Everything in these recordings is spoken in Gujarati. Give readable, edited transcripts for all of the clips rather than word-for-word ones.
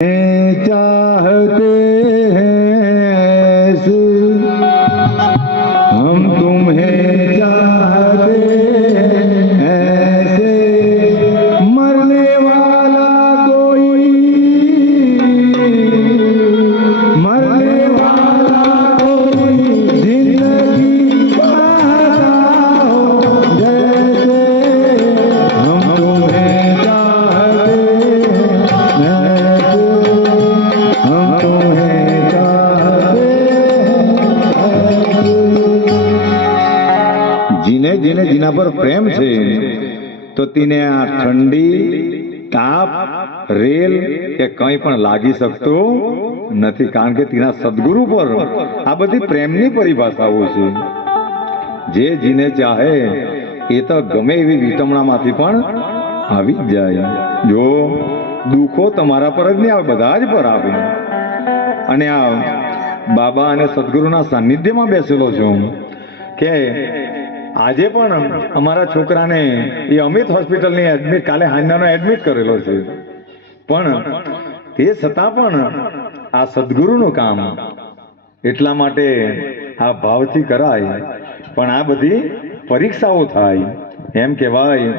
चाहते हैं हम तुम्हें चाहते हैं ऐसे मरने वाला कोई जिंदगी पाता हो जैसे हम तुम्हें चाहते हैं हम तुम्हें चाहते જીને જેને જેના પર પ્રેમ છે તો તેને આ ઠંડી તાપ રેલ કે કંઈ પણ લાગી શકતું નથી, કારણ કે તેના સદગુરુ પર આ બધી પ્રેમની પરિભાષાઓ છે. જે જીને ચાહે એ તો ગમે એવી વિટમણામાંથી પણ આવી જ જાય. જો દુઃખો તમારા પર જ નહીં આવે, બધા જ પર આવે. અને આ બાબા અને સદગુરુના સાનિધ્યમાં બેસેલો છું કે આજે પણ અમારા છોકરાને એ અમિત હોસ્પિટલની એડમિટ કાલે હાંજાનો એડમિટ કરેલો છે, પણ તે છતાં પણ આ સદગુરુનું કામ એટલા માટે આ ભાવથી કરાય. પણ આ બધી પરીક્ષાઓ થાય. એમ કહેવાય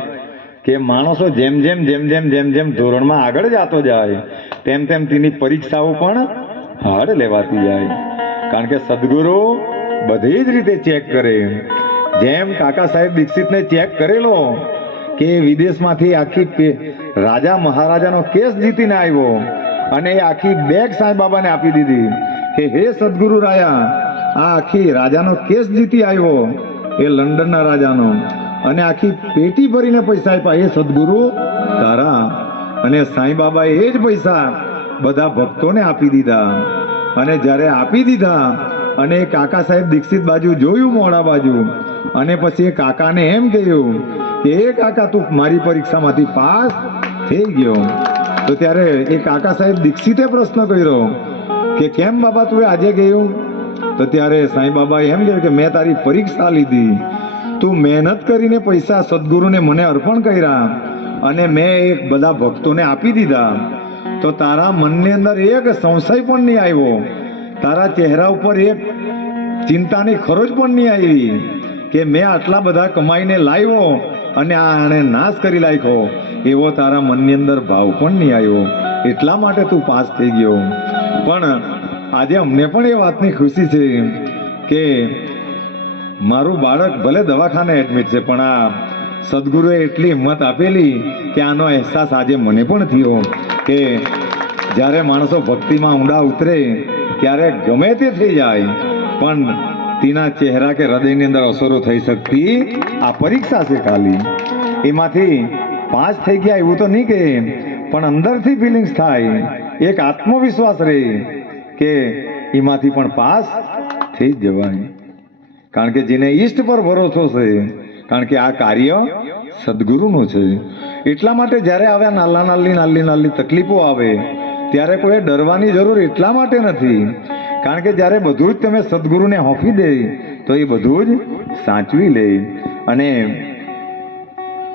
કે માણસો જેમ જેમ જેમ જેમ જેમ જેમ ધોરણમાં આગળ જતો જાય તેમ તેમ તેની પરીક્ષાઓ પણ હાર્ડ લેવાતી જાય, કારણ કે સદગુરુ બધી જ રીતે ચેક કરે. જેમ કાકા સાહેબ દીક્ષિતને ચેક કરેલો કે વિદેશમાંથી આખી રાજા મહારાજાનો કેસ જીતીને આવ્યો અને એ આખી બેગ સાંઈ બાબાને આપી દીધી કે હે સદગુરુ રાયા, આ આખી રાજાનો કેસ જીતી આવ્યો એ લંડનના રાજાનો, અને આખી પેટી ભરીને પૈસા આપ્યા એ સદગુરુ તારા. અને સાંઈ બાબાએ એ જ પૈસા બધા ભક્તોને આપી દીધા. અને જ્યારે આપી દીધા અને કાકા સાહેબ દીક્ષિત બાજુ જોયું, મોડા બાજુ, અને પછી એ કાકાને એમ કહ્યું કે એ કાકા તું મારી પરીક્ષામાંથી પાસ થઈ ગયો. તો ત્યારે એ કાકા સાહેબ દીક્ષિતે પ્રશ્ન કર્યો કે કેમ બાબા તું આજે ગયું? તો ત્યારે સાંઈ બાબાએ એમ કહ્યું કે મેં તારી પરીક્ષા લીધી, તું મહેનત કરીને પૈસા સદગુરુને મને અર્પણ કર્યા અને મેં એક બધા ભક્તોને આપી દીધા, તો તારા મનની અંદર એક સંશય પણ નહીં આવ્યો, તારા ચહેરા ઉપર એક ચિંતાની ખરોજ પણ નહીં આવી કે મેં આટલા બધા કમાઈને લાવ્યો અને આને નાશ કરી નાખ્યો, એવો તારા મનની અંદર ભાવ પણ નહીં આવ્યો. એટલા માટે તું પાસ થઈ ગયો. પણ આજે અમને પણ એ વાતની ખુશી છે કે મારું બાળક ભલે દવાખાને એડમિટ છે, પણ આ સદગુરુએ એટલી હિંમત આપેલી કે આનો અહેસાસ આજે મને પણ થયો કે જ્યારે માણસો ભક્તિમાં ઊંડા ઉતરે ત્યારે ગમે તે થઈ જાય, પણ તેના ચહેરા કે હૃદયની અંદર અસરો થઈ શકતી આ પરીક્ષા છે ખાલી. એમાંથી પાસ થઈ ગયા એવું તો નહીં કે, પણ અંદરથી ફિલિંગ્સ થાય, એક આત્મવિશ્વાસ રહે કે એમાંથી પણ પાસ થઈ જ જવાય. કારણ કે જેને ઈષ્ટ પર ભરોસો છે, કારણ કે આ કાર્ય સદગુરુનું છે. એટલા માટે જ્યારે આવા નાની તકલીફો આવે ત્યારે કોઈ ડરવાની જરૂર એટલા માટે નથી, કારણ કે જ્યારે બધું જ તમે સદગુરુને હોંપી દે તો એ બધું જ સાચવી લે. અને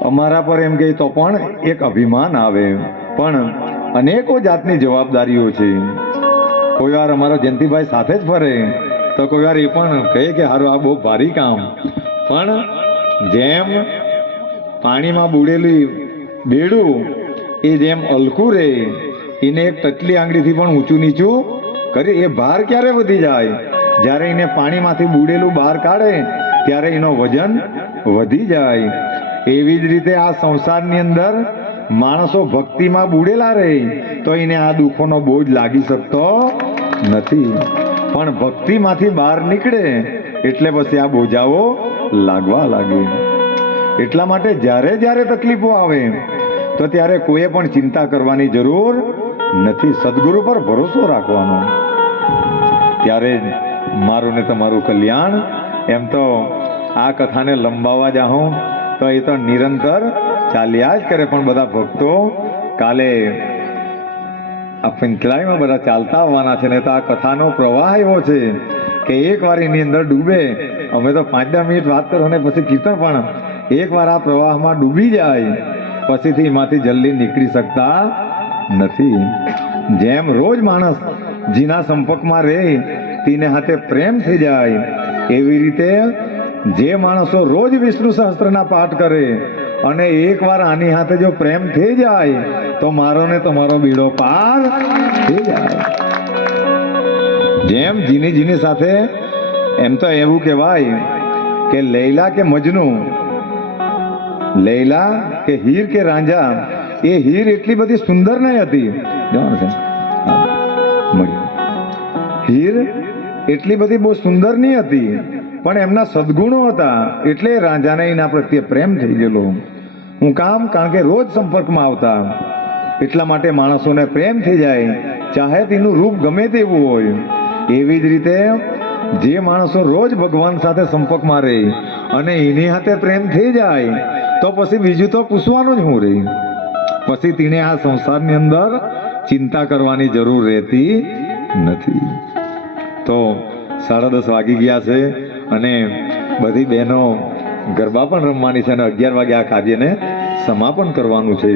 અમારા પર એમ કહે તો પણ એક અભિમાન આવે, પણ અનેકો જાતની જવાબદારીઓ છે. કોઈ વાર અમારા જયંતિભાઈ સાથે જ ફરે તો કોઈ વાર એ પણ કહે કે હારું આ બહુ ભારી કામ, પણ જેમ પાણીમાં બુડેલી બેડું એ જેમ હલકું રહે, એને એક ટચલી આંગળીથી પણ ઊંચું નીચું કરી એ ભાર ક્યારે વધી જાય? જ્યારે એને પાણીમાંથી બુડેલું બહાર કાઢે ત્યારે એનો વજન વધી જાય. એવી જ રીતે આ સંસારની અંદર માણસો ભક્તિમાં બુડેલા રહે તો એને આ દુઃખોનો બોજ લાગી શકતો નથી, પણ ભક્તિમાંથી બહાર નીકળે એટલે પછી આ બોજાઓ લાગવા લાગે. એટલા માટે જ્યારે જ્યારે તકલીફો આવે તો ત્યારે કોઈએ પણ ચિંતા કરવાની જરૂર નથી, સદગુરુ પર ભરોસો રાખવાનો. ત્યારે મારું ને તમારું કલ્યાણ. એમ તો આ કથાને લંબાવવા જાઉં તો એ તો નિરંતર ચાલ્યા જ કરે, પણ બધા ભક્તો કાલે આ પિંકલાઈમાં બધા ચાલતા આવવાના છે ને, તો આ કથાનો પ્રવાહ એવો છે કે એક વાર એની અંદર ડૂબે, અમે તો 5-10 મિનિટ વાત કરો ને પછી કીર્તન, પણ એક વાર આ પ્રવાહમાં ડૂબી જાય પછીથી એમાંથી જલ્દી નીકળી શકતા નથી. જેમ રોજ માણસ જીના સંપર્કમાં રહે તેને હાથે પ્રેમ થઈ જાય, એવી રીતે જે માણસો રોજ વિષ્ણુ સહસ્ત્રના પાઠ કરે અને એકવાર આની હાથે જો પ્રેમ થઈ જાય તો મારો ને તમારો બીડો પાર થઈ જાય. જેમ જીની સાથે એમ તો એવું કહેવાય કે લૈલા કે મજનુ, લૈલા કે હીર કે રાંઝા, એ હીર એટલી બધી સુંદર નહીં હતી. હીર એટલી બધી બહુ સુંદર નહીં હતી, પણ એમના સદગુણો હતા એટલે રાંઝાને એના પ્રત્યે પ્રેમ થઈ ગયેલો. હું કામ કારણ કે રોજ સંપર્કમાં આવતા, એટલા માટે માણસોને પ્રેમ થઈ જાય, ચાહે તેનું રૂપ ગમે તેવું હોય. એવી જ રીતે જે માણસો રોજ ભગવાન સાથે સંપર્કમાં રહે અને એની હાથે પ્રેમ થઈ જાય તો પછી બીજું તો પૂછવાનું જ હું રહી. પછી તેને આ સંસારની અંદર ચિંતા કરવાની જરૂર રહેતી નથી. તો 10:30 વાગી ગયા છે અને બધી બહેનો ગરબા પણ રમવાની છે અને 11 વાગે આ કાર્યને સમાપન કરવાનું છે.